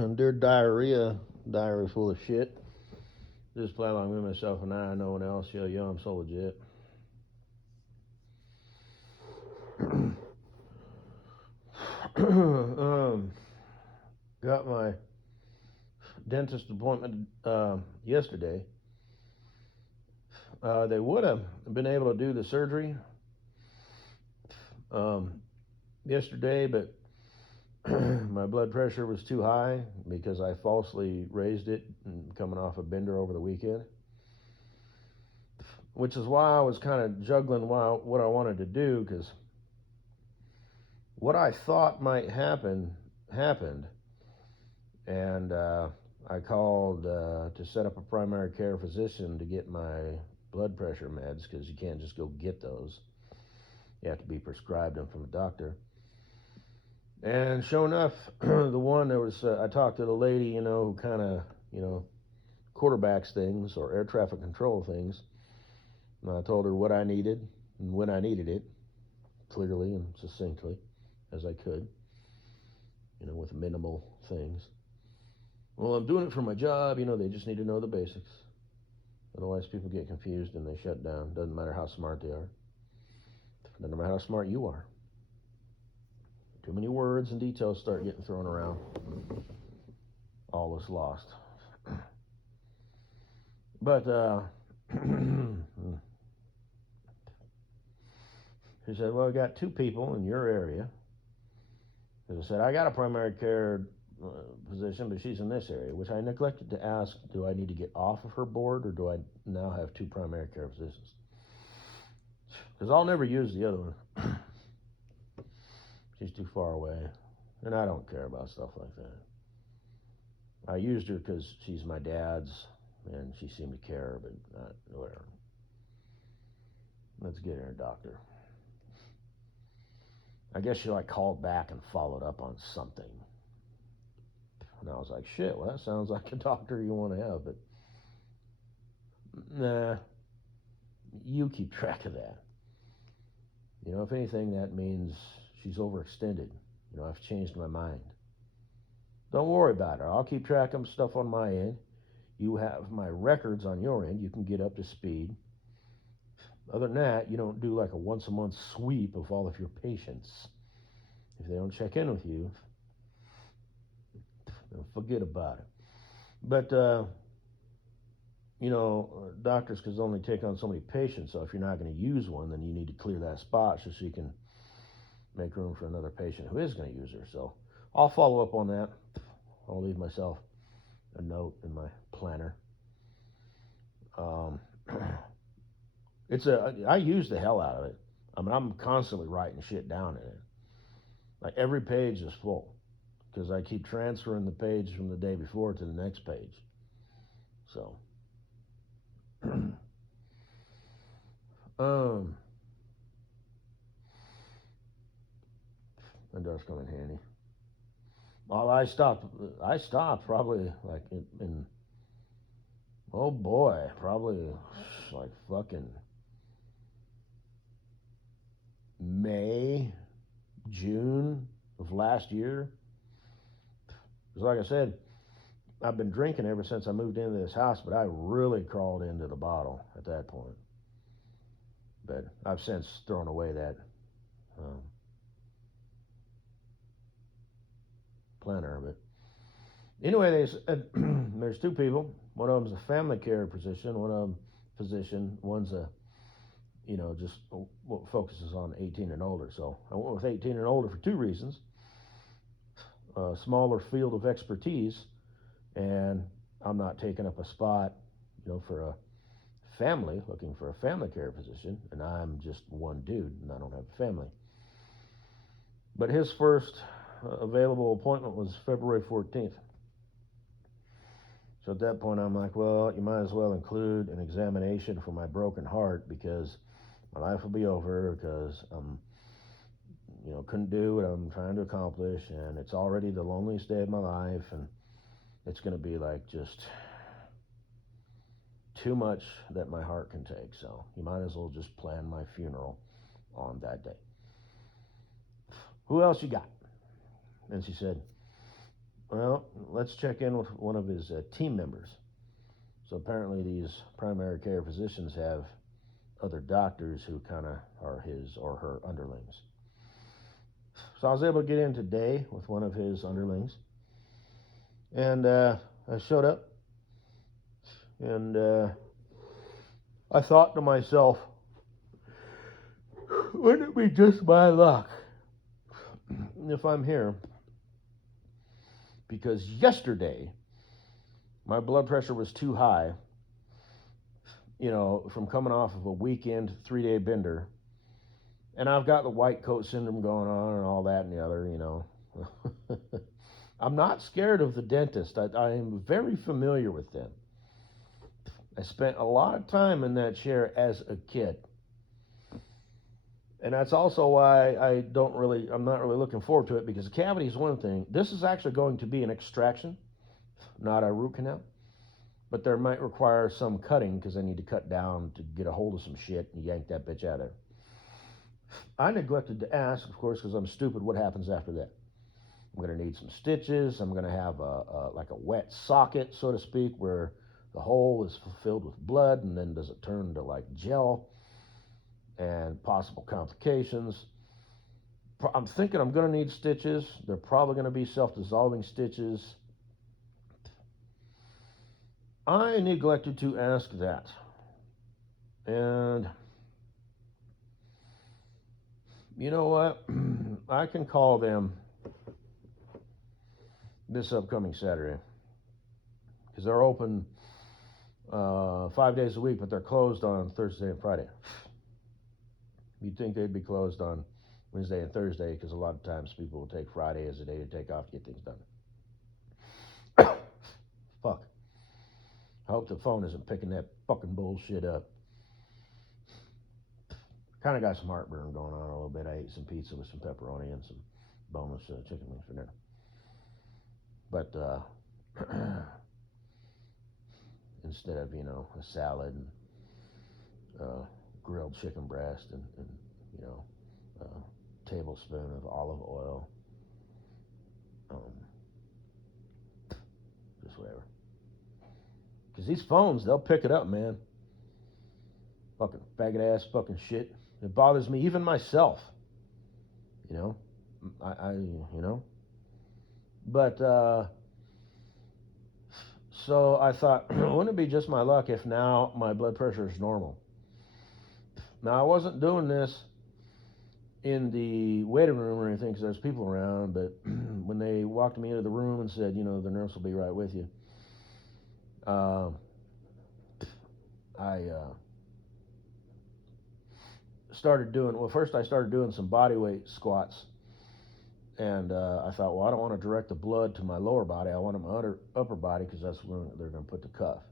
Their diarrhea full of shit. Just play along with myself and I, no one else. Yo, I'm so legit. Got my dentist appointment yesterday. They would have been able to do the surgery yesterday, but my blood pressure was too high because I falsely raised it coming off a bender over the weekend. Which is why I was kind of juggling what I wanted to do, because what I thought might happen happened, and I called to set up a primary care physician to get my blood pressure meds, because you can't just go get those. You have to be prescribed them from a doctor. And sure enough, the one there was, I talked to the lady, who kind of, quarterbacks things or air traffic control things. And I told her what I needed and when I needed it, clearly and succinctly as I could, with minimal things. Well, I'm doing it for my job, they just need to know the basics. Otherwise, people get confused and they shut down. Doesn't matter how smart they are. Doesn't matter how smart you are. Too many words and details start getting thrown around. All is lost. But, she said, well, I got two people in your area. Because I said, I got a primary care physician, but she's in this area, which I neglected to ask, do I need to get off of her board, or do I now have two primary care physicians? Because I'll never use the other one. She's too far away, and I don't care about stuff like that. I used her because she's my dad's, and she seemed to care, but not whatever. Let's get her a doctor. I guess she called back and followed up on something. And I was like, shit, well, that sounds like a doctor you want to have, but nah, you keep track of that. If anything, that means she's overextended. I've changed my mind. Don't worry about her. I'll keep track of stuff on my end. You have my records on your end. You can get up to speed. Other than that, you don't do a once-a-month sweep of all of your patients. If they don't check in with you, forget about it. But, doctors can only take on so many patients, so if you're not going to use one, then you need to clear that spot so she can make room for another patient who is going to use her. So I'll follow up on that. I'll leave myself a note in my planner. I use the hell out of it. I'm constantly writing shit down in it. Every page is full, because I keep transferring the page from the day before to the next page. So, that does come in handy. Well, I stopped probably in oh boy, probably fucking May, June of last year. Because like I said, I've been drinking ever since I moved into this house, but I really crawled into the bottle at that point. But I've since thrown away that planner. But anyway, there's two people. One of them's a family care physician. One of them physician. One's a just what focuses on 18 and older. So I went with 18 and older for two reasons. A smaller field of expertise, and I'm not taking up a spot, for a family, looking for a family care physician, and I'm just one dude, and I don't have a family. But his first available appointment was February 14th. So at that point, I'm like, well, you might as well include an examination for my broken heart, because my life will be over, because couldn't do what I'm trying to accomplish, and it's already the loneliest day of my life, and it's going to be just too much that my heart can take. So you might as well just plan my funeral on that day. Who else you got? And she said, well, let's check in with one of his team members. So apparently, these primary care physicians have other doctors who kind of are his or her underlings. So I was able to get in today with one of his underlings, and I showed up, and I thought to myself, wouldn't it be just my luck if I'm here? Because yesterday my blood pressure was too high, from coming off of a weekend 3-day bender, and I've got the white coat syndrome going on and all that and the other. I'm not scared of the dentist. I am very familiar with them. I spent a lot of time in that chair as a kid. And that's also why I'm not really looking forward to it, because a cavity is one thing. This is actually going to be an extraction, not a root canal. But there might require some cutting because I need to cut down to get a hold of some shit and yank that bitch out of there. I neglected to ask, of course, because I'm stupid, what happens after that. I'm going to need some stitches. I'm going to have like a wet socket, so to speak, where the hole is filled with blood, and then does it turn to like gel, and possible complications. I'm thinking I'm going to need stitches. They're probably going to be self-dissolving stitches. I neglected to ask that. And you know what? I can call them this upcoming Saturday, because they're open 5 days a week, but they're closed on Thursday and Friday. You'd think they'd be closed on Wednesday and Thursday, because a lot of times people will take Friday as a day to take off to get things done. Fuck. I hope the phone isn't picking that fucking bullshit up. Kind of got some heartburn going on a little bit. I ate some pizza with some pepperoni and some boneless chicken wings for dinner. But instead of, a salad and grilled chicken breast and a tablespoon of olive oil, just whatever. Because these phones, they'll pick it up, man. Fucking faggot ass fucking shit. It bothers me, even myself. But, so I thought, wouldn't it be just my luck if now my blood pressure is normal? Now, I wasn't doing this in the waiting room or anything because there's people around, but when they walked me into the room and said, the nurse will be right with you, I first I started doing some body weight squats, and I thought, well, I don't want to direct the blood to my lower body. I want it my upper body, because that's where they're going to put the cuff.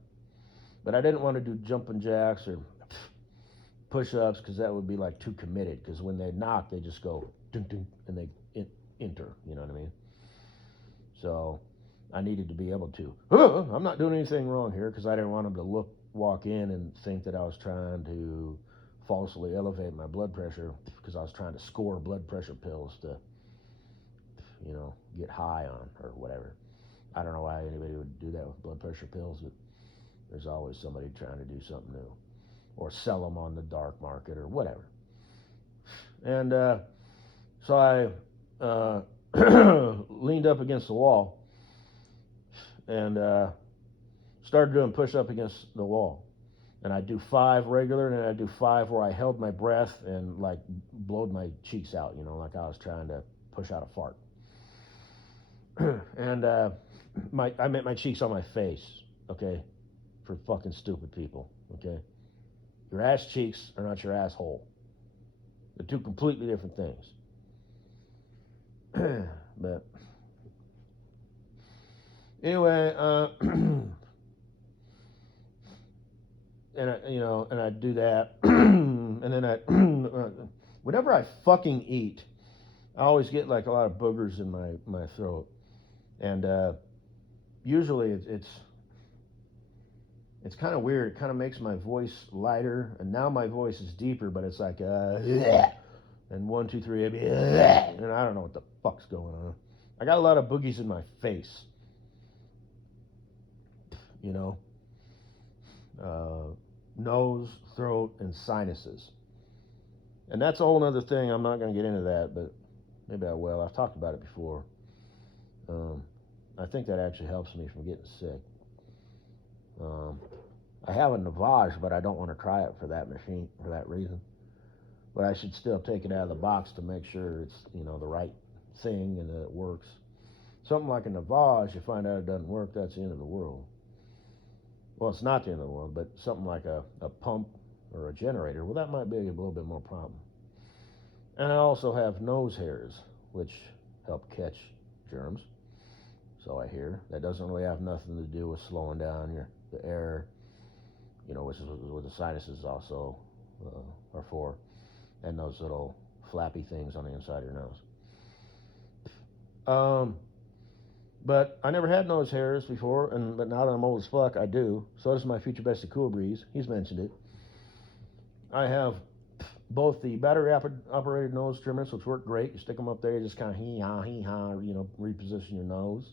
But I didn't want to do jumping jacks or push-ups, because that would be like too committed, because when they knock, they just go dun, dun, and they enter, you know what I mean? So I needed to be able to, I'm not doing anything wrong here, because I didn't want them to walk in and think that I was trying to falsely elevate my blood pressure, because I was trying to score blood pressure pills to, get high on or whatever. I don't know why anybody would do that with blood pressure pills, but there's always somebody trying to do something new, or sell them on the dark market or whatever. And so I leaned up against the wall and started doing push-up against the wall. And I do 5 regular, and then I do 5 where I held my breath and like blowed my cheeks out, like I was trying to push out a fart. And I meant my cheeks on my face, okay? For fucking stupid people, okay? Your ass cheeks are not your asshole. They're 2 completely different things. But anyway, and I do that, and then whenever I fucking eat, I always get like a lot of boogers in my throat, and usually it's kind of weird. It kind of makes my voice lighter, and now my voice is deeper, but it's like and 1, 2, 3, and I don't know what the fuck's going on. I got a lot of boogies in my face, you know, nose, throat, and sinuses. And that's a whole other thing. I'm not going to get into that, but maybe I will. I've talked about it before. Um, I think that actually helps me from getting sick. Um, I have a Navage, but I don't want to try it for that machine for that reason. But I should still take it out of the box to make sure it's the right thing and that it works. Something like a Navage, you find out it doesn't work, that's the end of the world. Well, it's not the end of the world, but something like a pump or a generator, well, that might be a little bit more problem. And I also have nose hairs, which help catch germs. So I hear that doesn't really have nothing to do with slowing down the air, which is what the sinuses also are for, and those little flappy things on the inside of your nose. But I never had nose hairs before, but now that I'm old as fuck, I do. So does my future bestie Cool Breeze. He's mentioned it. I have both the battery operated nose trimmers, which work great. You stick them up there, you just kind of hee-haw, reposition your nose.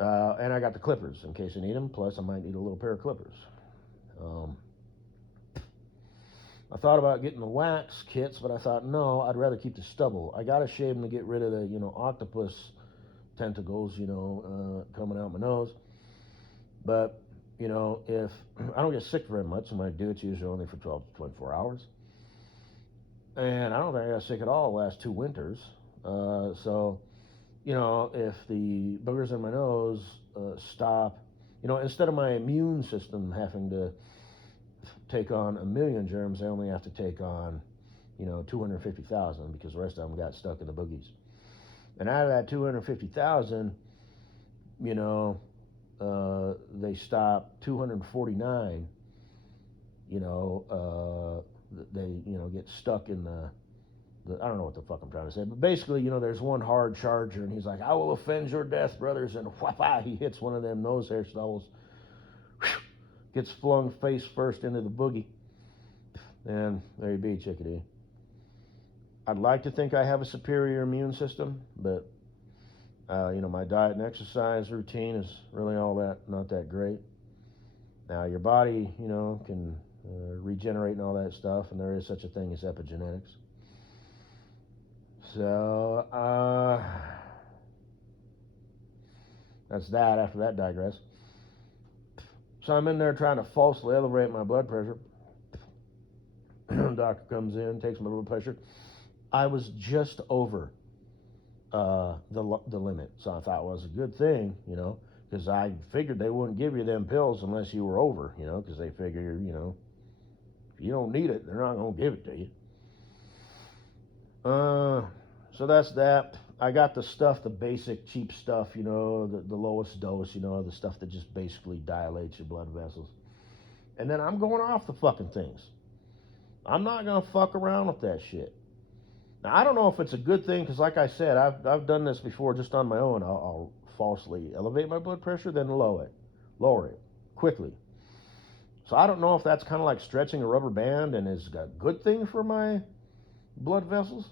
And I got the clippers in case I need them. Plus, I might need a little pair of clippers. I thought about getting the wax kits, but I thought, no, I'd rather keep the stubble. I got to shave them to get rid of the, octopus tentacles, coming out my nose. But, if I don't get sick very much, and when I do, it's usually only for 12 to 24 hours. And I don't think I got sick at all the last 2 winters. So, if the boogers in my nose stop, instead of my immune system having to take on 1 million germs, I only have to take on, 250,000 because the rest of them got stuck in the boogies. And out of that 250,000, they stop 249, they, get stuck in the I don't know what the fuck I'm trying to say, but basically, there's one hard charger, and he's like, I will avenge your death, brothers, and whapa, he hits one of them nose hair stubbles, gets flung face first into the boogie, and there you be, chickadee. I'd like to think I have a superior immune system, but, my diet and exercise routine is really not that great. Now, your body, can regenerate and all that stuff, and there is such a thing as epigenetics. So, that's that. After that, digress. So I'm in there trying to falsely elevate my blood pressure. Doctor comes in, takes my blood pressure. I was just over the limit, so I thought it was a good thing, because I figured they wouldn't give you them pills unless you were over, because they figure, if you don't need it, they're not going to give it to you. So that's that. I got the stuff, the basic cheap stuff, the lowest dose, the stuff that just basically dilates your blood vessels. And then I'm going off the fucking things. I'm not going to fuck around with that shit. Now, I don't know if it's a good thing, because like I said, I've done this before just on my own. I'll falsely elevate my blood pressure, then lower it quickly. So I don't know if that's kind of like stretching a rubber band and is a good thing for my blood vessels,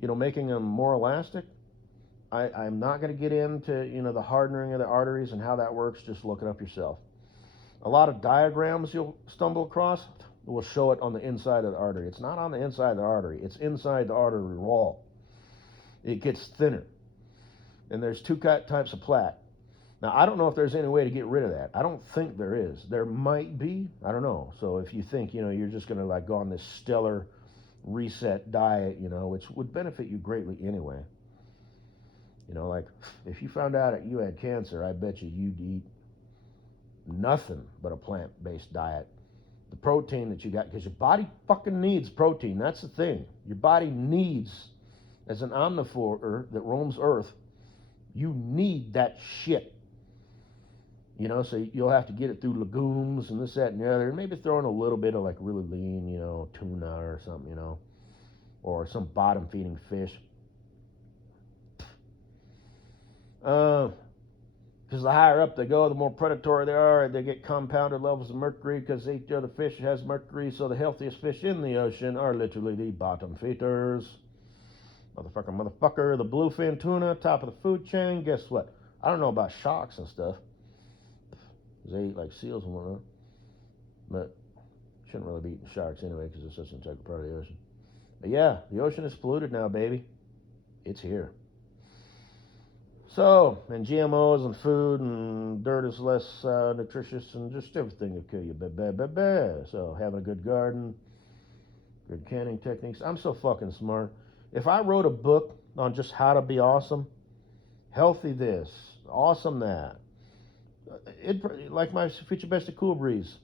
making them more elastic. I'm not going to get into, the hardening of the arteries and how that works. Just look it up yourself. A lot of diagrams you'll stumble across will show it on the inside of the artery. It's not on the inside of the artery. It's inside the artery wall. It gets thinner. And there's 2 types of plaque. Now, I don't know if there's any way to get rid of that. I don't think there is. There might be. I don't know. So if you think, you're just going to go on this stellar reset diet, which would benefit you greatly anyway. Like if you found out that you had cancer, I bet you'd eat nothing but a plant-based diet. The protein that you got, because your body fucking needs protein. That's the thing. Your body needs, as an omnivore that roams Earth, you need that shit. So you'll have to get it through legumes and this, that, and the other. Maybe throw in a little bit of like really lean, tuna or something, or some bottom-feeding fish. Because the higher up they go, the more predatory they are. They get compounded levels of mercury because each other fish has mercury. So the healthiest fish in the ocean are literally the bottom feeders. Motherfucker, the bluefin tuna, top of the food chain. Guess what? I don't know about sharks and stuff. They eat like seals and whatnot. But shouldn't really be eating sharks anyway because it's such an integral part of the ocean. But yeah, the ocean is polluted now, baby. It's here. So, and GMOs and food and dirt is less nutritious and just everything will kill you. So, having a good garden, good canning techniques. I'm so fucking smart. If I wrote a book on just how to be awesome, healthy this, awesome that, like my future bestie Cool Breeze.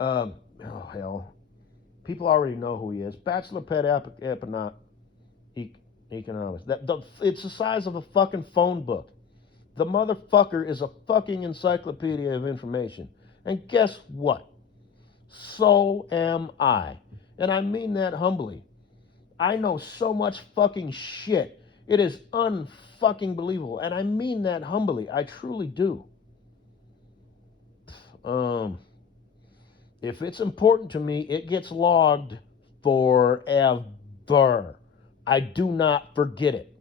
Oh hell, people already know who he is. Bachelor Pet Economics. It's the size of a fucking phone book. The motherfucker is a fucking encyclopedia of information. And guess what? So am I. And I mean that humbly. I know so much fucking shit. It is unfucking believable. And I mean that humbly. I truly do. If it's important to me, it gets logged forever. I do not forget it.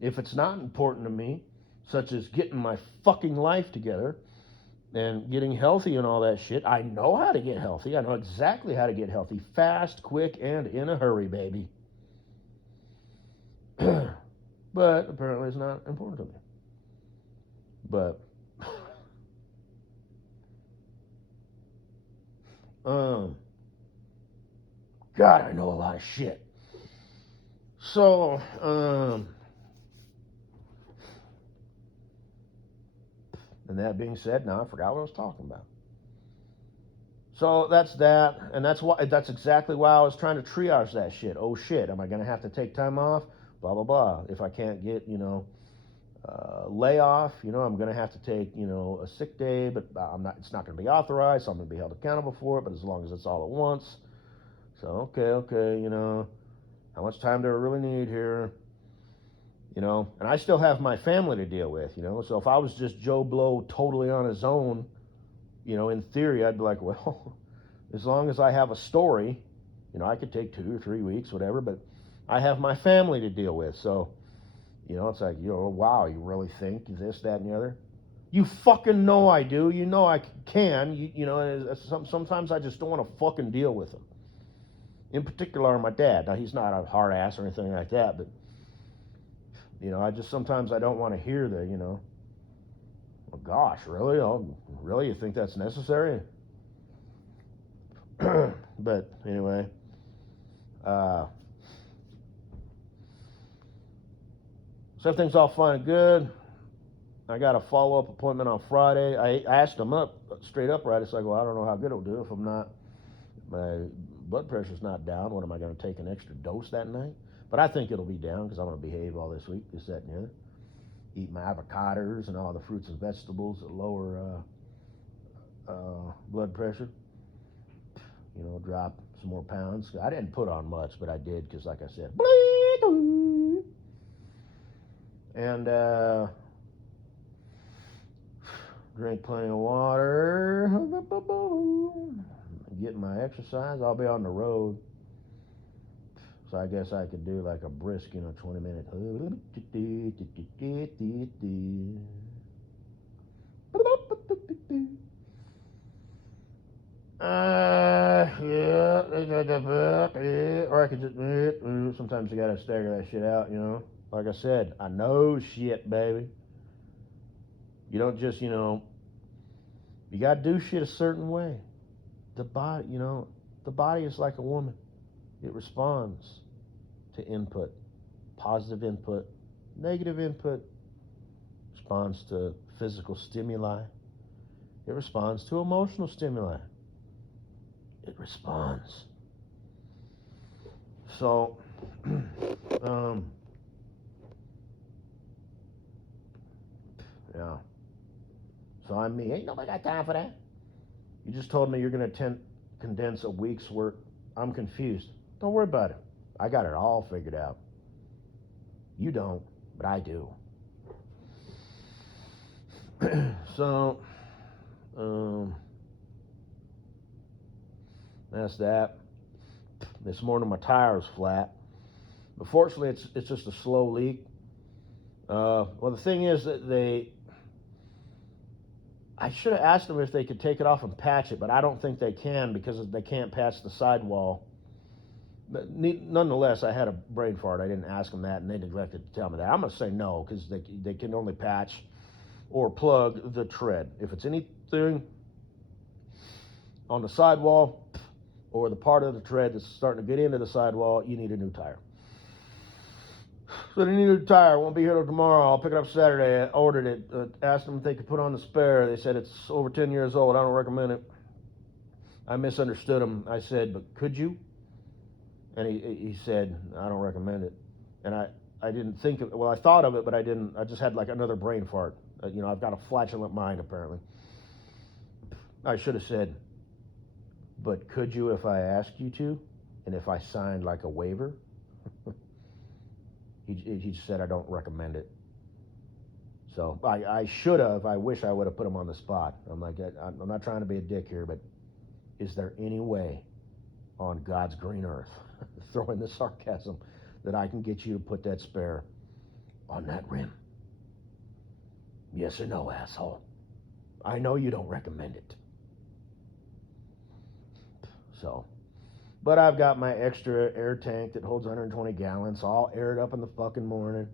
If it's not important to me, such as getting my fucking life together and getting healthy and all that shit, I know how to get healthy. I know exactly how to get healthy. Fast, quick, and in a hurry, baby. But apparently it's not important to me. But God, I know a lot of shit. So, and that being said, now I forgot what I was talking about. So that's that, and that's exactly why I was trying to triage that shit. Oh shit, am I gonna have to take time off? Blah blah blah. If I can't get layoff, I'm gonna have to take a sick day, but I'm not. It's not gonna be authorized, so I'm gonna be held accountable for it. But as long as it's all at once, so okay, how much time do I really need here? And I still have my family to deal with, So if I was just Joe Blow totally on his own, in theory, I'd be like, well, as long as I have a story, I could take 2 or 3 weeks, whatever, but I have my family to deal with. So, it's like, wow, you really think this, that, and the other? You fucking know I do. You know I can. Sometimes I just don't want to fucking deal with them. In particular, my dad. Now, he's not a hard ass or anything like that, but, sometimes I don't want to hear the, well, gosh, really? Really? You think that's necessary? But anyway, so everything's all fine and good. I got a follow-up appointment on Friday. I asked him straight up, right? It's like, well, I don't know how good it'll do if my blood pressure's not down. What, am I going to take an extra dose that night? But I think it'll be down because I'm going to behave all this week, this, that, and the other. Eat my avocados and all the fruits and vegetables that lower blood pressure. Drop some more pounds. I didn't put on much, but I did because, like I said, and drink plenty of water. Get my exercise. I'll be on the road, so I guess I could do like a brisk, 20-minute. Yeah, or I could just, sometimes you gotta stagger that shit out, Like I said, I know shit, baby. You don't just, you gotta do shit a certain way. The body is like a woman. It responds to input, positive input, negative input, responds to physical stimuli. It responds to emotional stimuli. It responds. So, yeah. So I'm me. Ain't nobody got time for that. You just told me you're going to condense a week's work. I'm confused. Don't worry about it. I got it all figured out. You don't, but I do. So, that's that. This morning my tire was flat. But fortunately, it's just a slow leak. Well, the thing is that I should have asked them if they could take it off and patch it, but I don't think they can because they can't patch the sidewall. But nonetheless, I had a brain fart. I didn't ask them that, and they neglected to tell me that. I'm going to say no because they can only patch or plug the tread. If it's anything on the sidewall or the part of the tread that's starting to get into the sidewall, you need a new tire. So they need a new tire. Won't be here till tomorrow. I'll pick it up Saturday. I ordered it. Asked them if they could put on the spare. They said it's over 10 years old. I don't recommend it. I misunderstood him. I said, but could you? And he said, I don't recommend it. And I didn't think of, well, I thought of it, but I didn't. I just had like another brain fart. I've got a flatulent mind apparently. I should have said, but could you if I asked you to? And if I signed like a waiver? He said, I don't recommend it. So I should have. I wish I would have put him on the spot. I'm like, I'm not trying to be a dick here, but is there any way on God's green earth, throwing the sarcasm, that I can get you to put that spare on that rim? Yes or no, asshole? I know you don't recommend it. So, but I've got my extra air tank that holds 120 gallons, so I'll air it up in the fucking morning,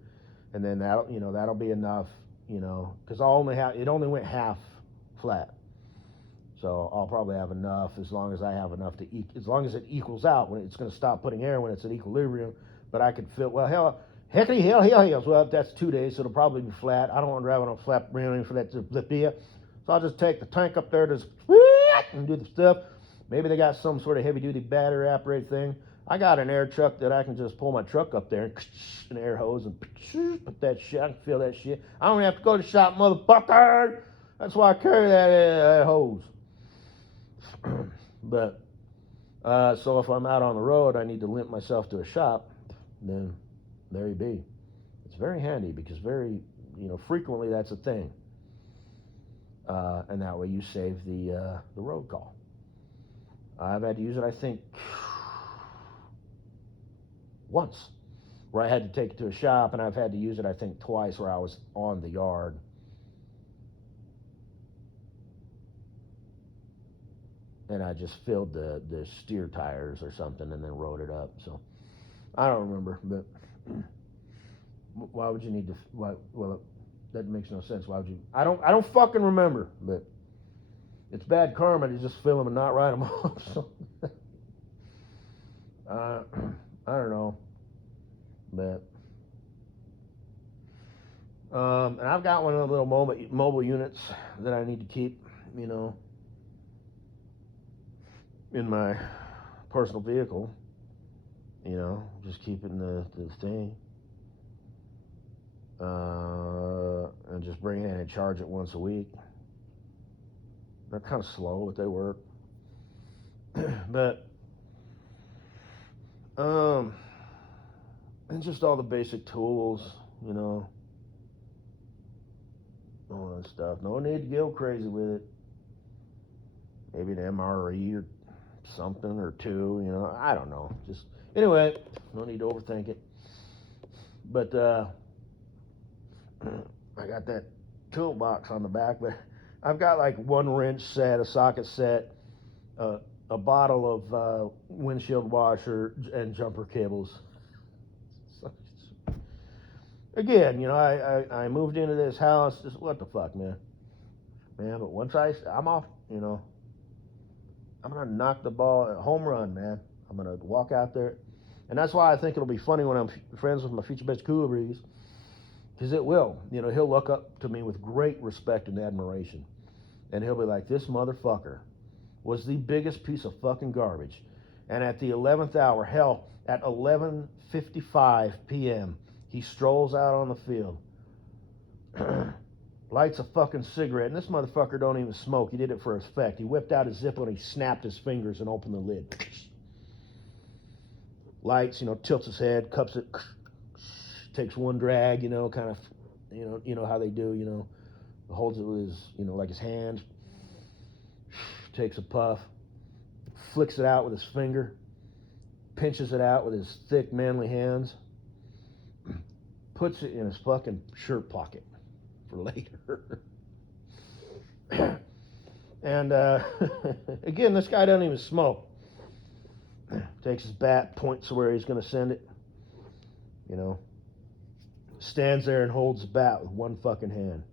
and then that'll be enough, because it only went half flat. So I'll probably have enough as long as I have enough to eat. As long as it equals out, when it's going to stop putting air when it's at equilibrium. But I could fill. Well, heckity hell. Well, that's 2 days, so it'll probably be flat. I don't want to drive on a flat rim for that to flip here. So I'll just take the tank up there and do the stuff. Maybe they got some sort of heavy-duty battery operated thing. I got an air truck that I can just pull my truck up there and an air hose and put that shit. I can feel that shit. I don't have to go to the shop, motherfucker. That's why I carry that hose. But so if I'm out on the road, I need to limp myself to a shop, then there you be. It's very handy because frequently that's a thing, and that way you save the road call. I've had to use it, I think, once, where I had to take it to a shop, and I've had to use it, I think, twice where I was on the yard. And I just filled the steer tires or something and then rode it up. So I don't remember, but why would you need to? Well, that makes no sense. Why would you? I don't fucking remember. But it's bad karma to just fill them and not write them off. So I don't know, but and I've got one of the little mobile units that I need to keep. In my personal vehicle, just keeping the thing, and just bring it in and charge it once a week. They're kind of slow, but they work. But, and just all the basic tools, all that stuff. No need to go crazy with it. Maybe an MRE or something or two, I don't know. Just anyway, no need to overthink it. But I got that toolbox on the back, but I've got like one wrench set, a socket set, a bottle of windshield washer and jumper cables. So, again, I moved into this house. Just what the fuck, man. But once I'm off, I'm going to knock the ball, home run, man. I'm going to walk out there. And that's why I think it'll be funny when I'm friends with my future best Cool Breeze. Because it will. He'll look up to me with great respect and admiration. And he'll be like, this motherfucker was the biggest piece of fucking garbage. And at the 11th hour, hell, at 11:55 p.m., he strolls out on the field. Lights a fucking cigarette, and this motherfucker don't even smoke. He did it for effect. He whipped out his Zippo and he snapped his fingers and opened the lid. Lights, tilts his head, cups it, takes one drag, kind of, how they do, holds it with his, like his hand, takes a puff, flicks it out with his finger, pinches it out with his thick, manly hands, puts it in his fucking shirt pocket for later. And again, this guy doesn't even smoke. Takes his bat, points where he's going to send it. You know, stands there and holds the bat with one fucking hand.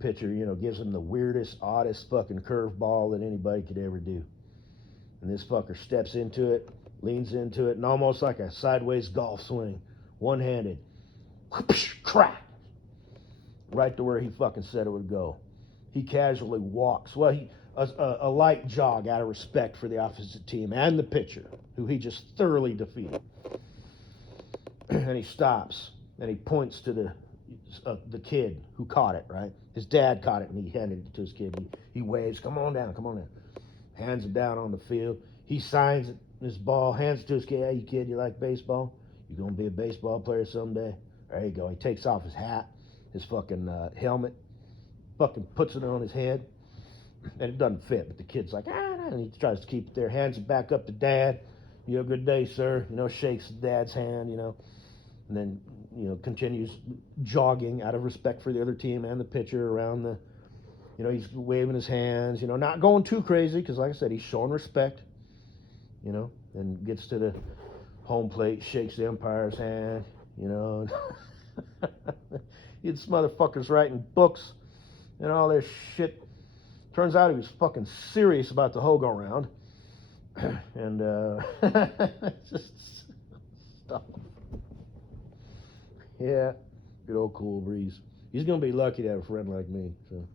Pitcher, you know, gives him the weirdest, oddest fucking curveball that anybody could ever do. And this fucker steps into it, leans into it, and almost like a sideways golf swing, one-handed, crack, right to where he fucking said it would go. He casually walks. Well, a light jog out of respect for the opposite team and the pitcher, who he just thoroughly defeated. And he stops, and he points to the kid who caught it, right? His dad caught it, and he handed it to his kid. He waves, come on down. Hands it down on the field. He signs it, his ball, hands it to his kid. Hey, you kid, you like baseball? You gonna be a baseball player someday? There you go. He takes off his hat, his fucking helmet, fucking puts it on his head, and it doesn't fit. But the kid's like, and he tries to keep it there. Hands it back up to dad. You have a good day, sir. You know, shakes dad's hand. You know, and then continues jogging out of respect for the other team and the pitcher around the. You know, he's waving his hands, not going too crazy because, like I said, he's showing respect, and gets to the home plate, shakes the umpire's hand, This motherfucker's writing books and all this shit. Turns out he was fucking serious about the whole go-round. And, just stuff. Yeah, good old Cool Breeze. He's going to be lucky to have a friend like me, so.